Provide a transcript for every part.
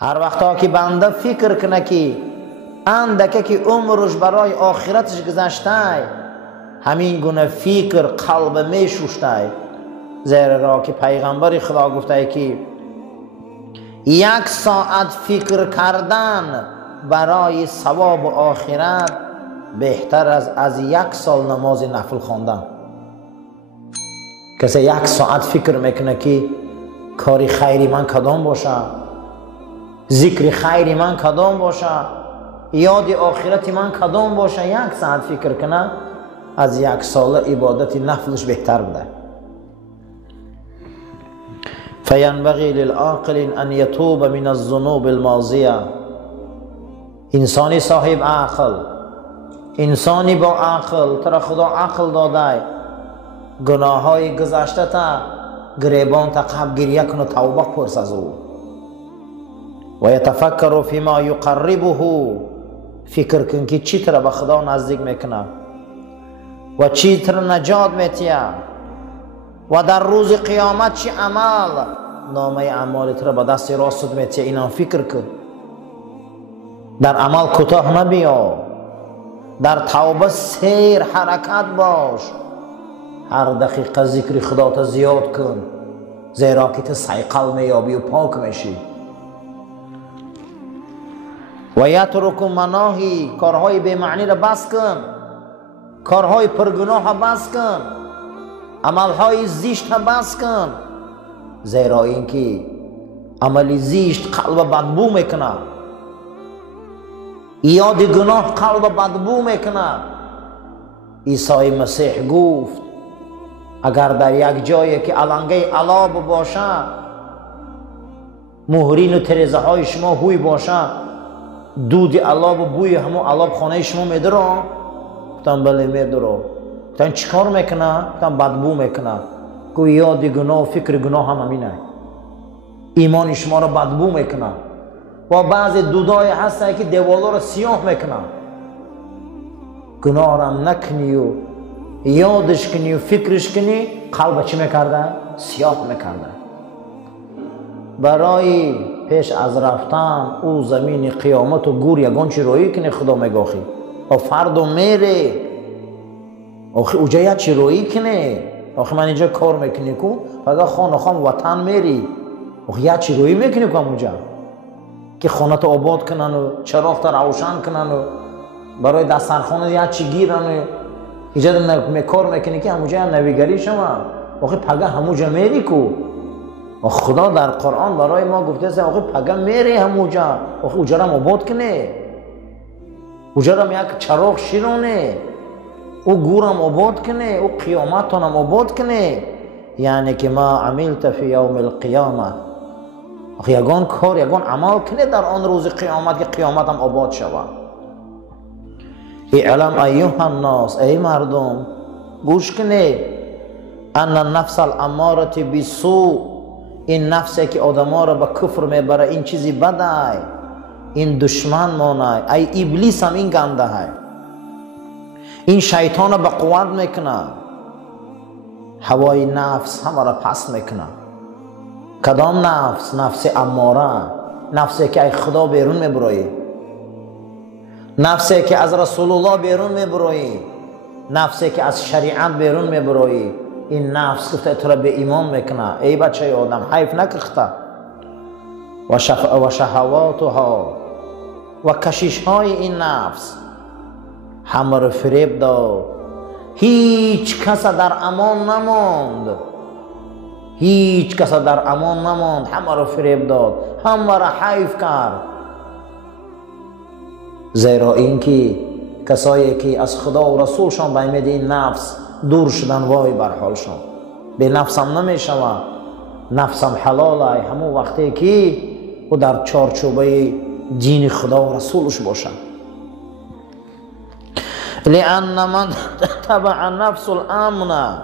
هر وقتا که بنده فکر کنه که اندکه که عمرش برای آخرتش گذشته، همین گونه فکر قلب می شوشته، زیرا را که پیغمبر خدا گفته که 1 ساعت فکر کردن برای ثواب آخرت بهتر از 1 سال نماز نفل خواندن. کسی 1 ساعت فکر میکنه که کاری خیری من کدام باشه، ذکر خیری من کدام باشه، یاد آخرت من کدام باشه، 1 ساعت فکر کنه از 1 سال عبادت نفلش بهتر بوده. فینبغی للعاقل ان یتوب من الذنوب الماضیه. انسانی صاحب عقل، انسانی با عقل، ترا خدا عقل داده، گناه های گذشته تا گریبان تا قبل گریه کن و توبه پرس از او. و یتفکر فیما یقربه، فکر کن که چی ترا به خدا نزدیک میکنه و چی ترا نجات میتیه، و در روز قیامت چی عمل نامه اعمال ترا به دست راست میتیه. اینا فکر کن. در عمل کوتاه نبیا، در توبه سیر حرکت باش، هر دقیقه ذکر خدا تا زیاد کن، زیرا که تو سیقل میابی و پاک میشی. و یترک مناهی، کارهای بی معنی را بس کن، کارهای پرگناه را بس کن، عملهای زیشت را بس کن، زیرا اینکه عمل زیشت قلب بدبو میکنه، یاد گناه قلب بدبو میکنه. عیسی مسیح گفت اگر در یک جایی که علنگه علاب باشه، مهرین و تریزه های شما هوی باشه، دود علاب و بوی همون علاب خانه شما میدره؟ گفتم بله میدره. گفتم چیکار میکنه؟ گفتم بدبو میکنه. گوی یاد گناه و فکر گناه هم همینه، ایمان شما را بدبو میکنه. و بعضی دودای هسته که دیوالا را سیاه میکنه. گناه را نکنی و یادش کنی و فکرش کنی، قلب چی میکرده؟ سیاه میکرده. برای پیش از رفتن او زمین قیامت و گور یگان چی روی کنی خدا میگاخی و فرد و میره آخه اوجا یا چی روی کنی؟ آخه من اینجا کار میکنی کو فقط خان وطن میری، آخه یا چی روی میکنی کو اونجا که خانه تا آباد کنن و چراغ تا روشن کنن و برای دسترخوان یا چی گیرن و اینجا کار میکنی که همونجا نویگری شما، آخه پگه همونجا میری کو. خدا در قرآن برای ما گفته است آخه پگه میری همونجا، آخه اوجا را آباد کنه، اوجا را یک چراغ شیرونه، او گورم آباد کنه، او قیامتانم آباد کنه. یعنی که ما عملت فی یوم القیامه، آخه یگان کار یگان عمل کنه در آن روز قیامت که قیامت هم آباد شود. اعلم ایها الناس، ای مردم گوش کنه، ان النفس الاماره بالسوء، این نفسی که آدما را به کفر میبره این چیزی بده، این دشمن مانه، ای ابلیس هم این گنده های، این شیطان را به قوت میکنه، هوای نفس همه را پس میکنه. کدام نفس؟ نفس اماره، نفسی که ای خدا بیرون میبروی، نفسی که از رسول الله بیرون میبروی، نفسی که از شریعت بیرون میبروی. این نفس گفته تو را به ایمان میکنه. ای بچه آدم حیف نکخته. و شهواتها، و کشش های این نفس همه را فریب داد. هیچ کس در امان نماند، هیچ کس در امان نماند، همه را فریب داد، همه را حیف کرد. زیرا اینکه کسایی که از خدا و رسولشان به امید این نفس دور شدن، وای بر حالشان. به نفسم نمیشوه، نفسم حلاله همون وقتی که او در چارچوبه دین خدا و رسولش باشه. لأن من تبع نفس الامن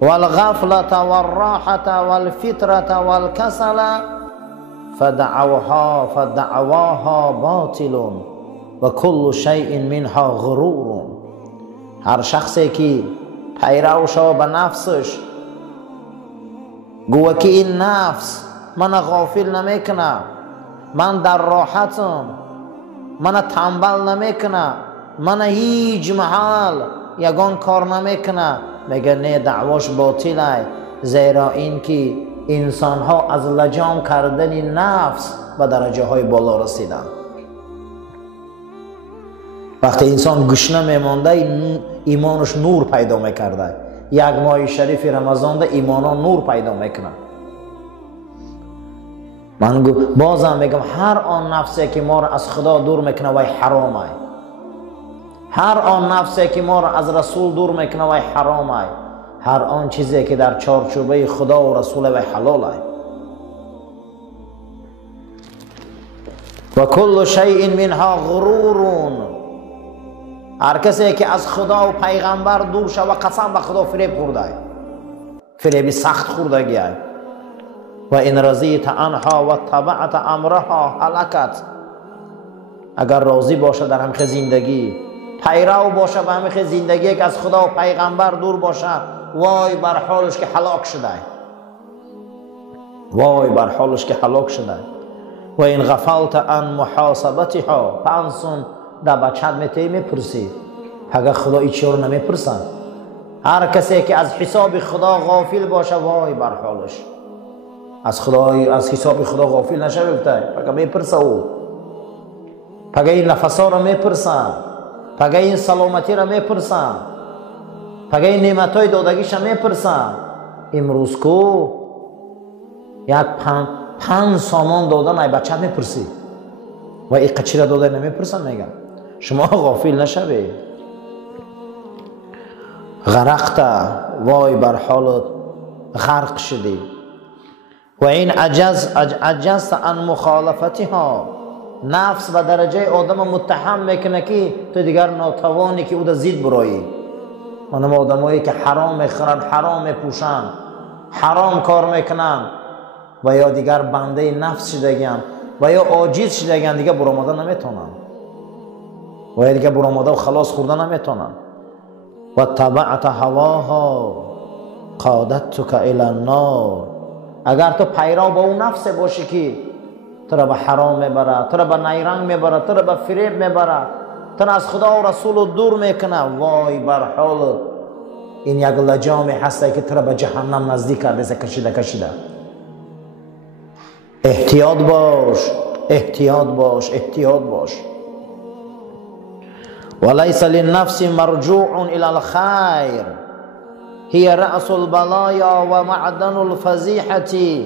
والغفلة والراحة والفترة والكسل فدعواها باطل و كل شيء منها غرور. هر شخصی که پیرو شو به نفسش، گوه که این نفس من غافل نمیکنه، من در راحتم، من تنبل نمیکنه، من هیچ محل یگان کار نمیکنه. میگه نه، دعواش باطله، زیرا این که انسان ها از لجام کردن نفس به درجه های بالا رسیدن. وقتی انسان گشنه میمانده ایمانش نور پیدا میکرده. یک ماه شریف رمضان ده ایمانان نور پیدا میکنه. من بازم میگم هر آن نفسی که ما را از خدا دور میکنه وای حرامه. هر آن نفسی که ما را از رسول دور میکنه وای حرامه. هر آن چیزی که در چارچوبه خدا و رسول وای حلاله. و کل شیء منها غرور. هر کسی که از خدا و پیغمبر دور شد و قسم به خدا فریب خورده، فریب سخت خوردگی. و این رضیت عنها و تبعت امرها هلکت. اگر راضی باشه در همه زندگی، پیرو باشه به همه زندگی که از خدا و پیغمبر دور باشه، وای بر حالش که هلاک شده، وای بر حالش که هلاک شده. و این غفلت عن محاسبتها، پنسون در بچت میپرسی، اگر خدا ایچی رو نمیپرسن. هر کسی که از حساب خدا غافل باشه وای بر حالش. از حساب خدا غافل نشه ببته، پگه میپرسه او، پگه این نفسا رو میپرسن، پگه این سلامتی رو میپرسن، پگه این نعمتای دادگیش رو میپرسن. امروز کو یک پنج سامان دادن ای بچه میپرسی و این قچی را داده نمیپرسن. میگن شما غافل نشوی. غرقت، وای بر حالت غرق شدی. و این عجزت عن مخالفتها، نفس به درجه آدم متهم میکنه که تو دیگر ناتوانی که او در زید برایی. آنم آدمایی که حرام میخورن، حرام میپوشن، حرام کار میکنن و یا دیگر بنده نفس شدگن و یا عاجز شدگن، دیگر برآمده نمیتونن و یا دیگر برآمده و خلاص خوردن نمیتونن. و تبعت هواها قادتک الی النار. اگر تو پیرو با اون نفس باشی که تو را به حرام میبره، تو را به نیرنگ میبره، تو را به فریب میبره، تو را از خدا و رسول دور میکنه، وای بر حالت. این یک لجامی هسته که تو را به جهنم نزدیک کرده، کشیده. احتیاط باش، احتیاط باش، احتیاط باش. وليس للنفس مرجوع الى الخير، هي رأس البلايا ومعدن الفزيحة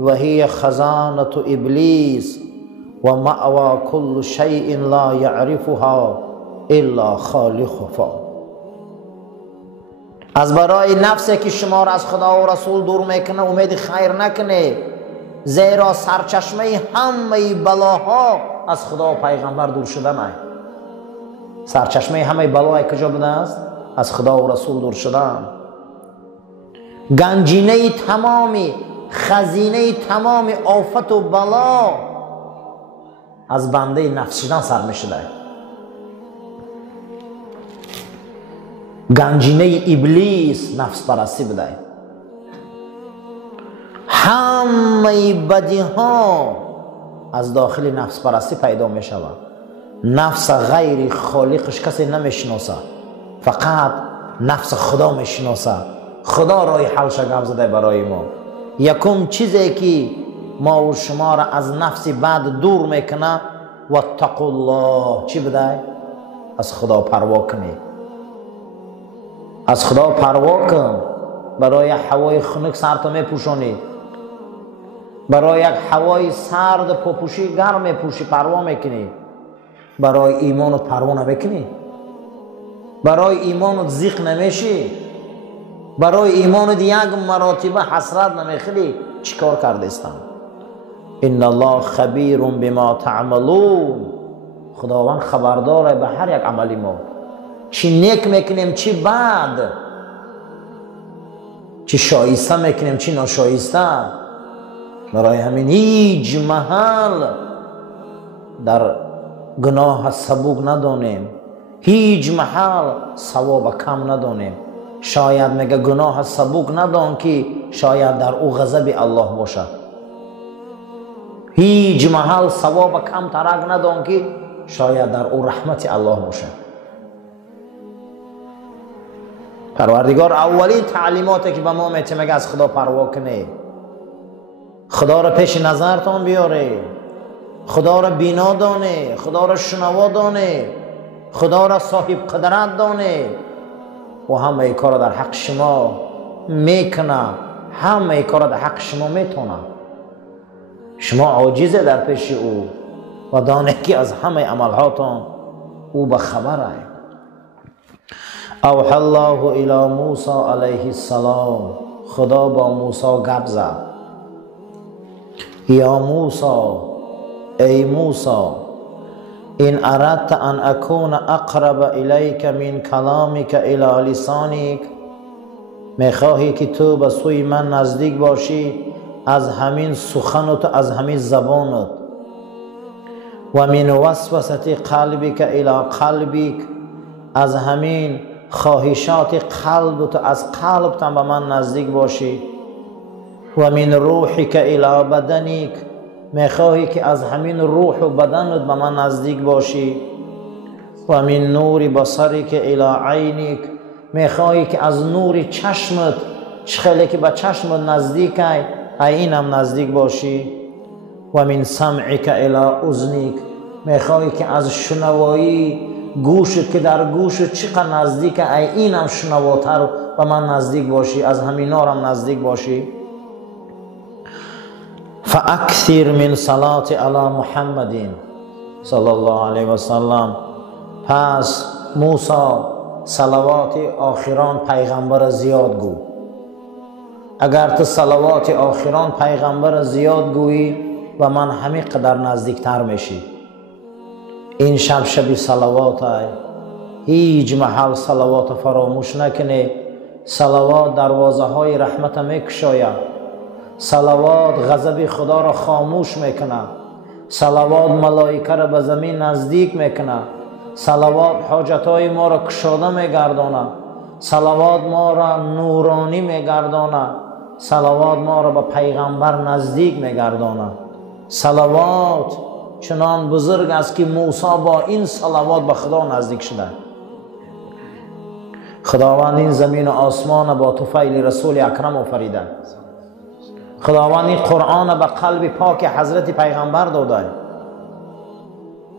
وهي خزانة إبليس ومأوى كل شيء لا يعرفها الا خالقها. از برای نفسی که شما را از خدا و رسول دور میکنه امید خیر نکنه، زیرا سرچشمه همه بلاها از خدا و پیغمبر دور شدن. سرچشمه همه بلاهای کجا بوده است؟ از خدا و رسول دور شدن. گنجینه تمامی، خزینه تمامی آفت و بلا از بنده نفس شدن سر می شده. گنجینه ابلیس نفس پرستی بوده. همه بدی ها از داخل نفس پرستی پیدا می شود. نفس غیر خالقش کسی نمیشناسه، فقط نفس خدا میشناسه. خدا رای حلش گم زده برای ما. یکم چیزی که ما و شما را از نفس بد دور میکنه، واتقوا الله، چی بده؟ از خدا پروا کنی. از خدا پروا کن. برای هوای خنک سرتو میپوشانی، برای یک هوای سرد پوپوشی گرم میپوشی، پروا میکنی. برای ایمانت پروا نمیکنی، برای ایمانت زیق نمیشی، برای ایمانت یک مراتبه حسرت نمیخوری. چیکار کرده استم؟ ان الله خبیر بما تعملون. خداوند خبرداره به هر یک عملی ما، چی نیک میکنیم چی بد، چی شایسته میکنیم چی ناشایسته. برای همین هیچ محل در گناه سبوک ندانیم، هیچ محل ثواب کم ندانیم. شاید میگه گناه سبوک ندان که شاید در او غضب الله باشه. هیچ محل ثواب کم ترک ندان که شاید در او رحمت الله باشه. پروردگار اولی تعلیماتی که به ما میته میگه از خدا پروا کنه، خدا را پیش نظرتان بیاره، خدا را بینا دانه، خدا را شنوا دانه، خدا را صاحب قدرت دانه و همه کار در حق شما میکنه، همه کار در حق شما میتونه. شما عاجزه در پیش او و دانه که از همه عملهاتان او به خبره. اوحی الله الی موسی علیه السلام، خدا با موسی گپ زد. یا موسی، ای موسی، این اردت ان اکون اقرب الیک من کلامک الی لسانک، میخواهی که تو به سوی من نزدیک باشی از همین سخنت، از همین زبانت. و من وسوسه قلبک الی قلبک، از همین خواهشات قلبت، از قلبت به من نزدیک باشی. و من روحک الی بدنک، میخواهی که از همین روح و بدنت به من نزدیک باشی. و من نور بصرک الی عینک، میخواهی که از نور چشمت، خیلی که به چشمت نزدیک اینم نزدیک باشی. و من سمعک الی اذنک، میخواهی که از شنوایی گوشت که در گوشت چقدر نزدیک اینم شنواتر به من نزدیک باشی، از همین نارم نزدیک باشی. فاکثر من صلات علی محمد صلی الله علیه و سلم. پس موسی صلوات آخران پیغمبر زیاد گو. اگر تو صلوات آخران پیغمبر زیاد گویی و من همین قدر نزدیکتر میشی. این شب صلوات های، هیچ محل صلوات فراموش نکنه. صلوات دروازه های رحمت میکشاید. صلوات غضب خدا را خاموش میکنه. صلوات ملائکه را به زمین نزدیک میکنه. صلوات حاجت های ما را کشاده میگردانه. صلوات ما را نورانی میگردانه. صلوات ما را به پیغمبر نزدیک میگردانه. صلوات چنان بزرگ است که موسی با این صلوات به خدا نزدیک شده. خداوند این زمین و آسمان با طفیل رسول اکرم آفریده. خداوند این قرآن به قلب پاک حضرت پیغمبر داده.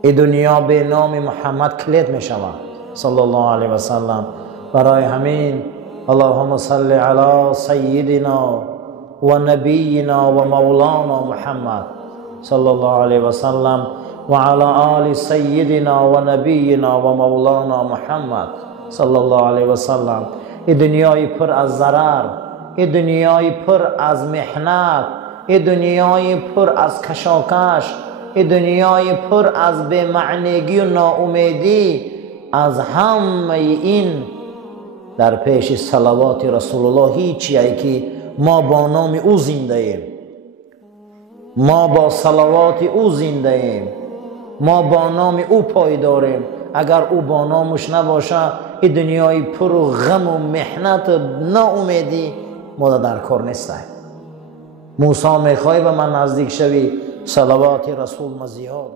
این دنیا به نام محمد کلید می شود صلی الله علیه و سلم. برای همین اللهم صل علی سیدنا و نبینا و مولانا محمد صلی الله علیه و سلم و علی آل سیدنا و نبینا و مولانا محمد صلی الله علیه و سلم. این دنیای پر از ضرر، این دنیای پر از محنت، این دنیای پر از کشاکش، این دنیای پر از بی‌معنیگی و ناامیدی، از همه این در پیش صلوات رسول الله هیچیه که ما با نام او زنده ایم. ما با صلوات او زنده ایم. ما با نام او پایداریم. اگر او با نامش نباشه این دنیای پر و غم و محنت و ناامیدی ما در کار نیست. موسی میخوای به من نزدیک شوی، صلوات رسول ما زیاد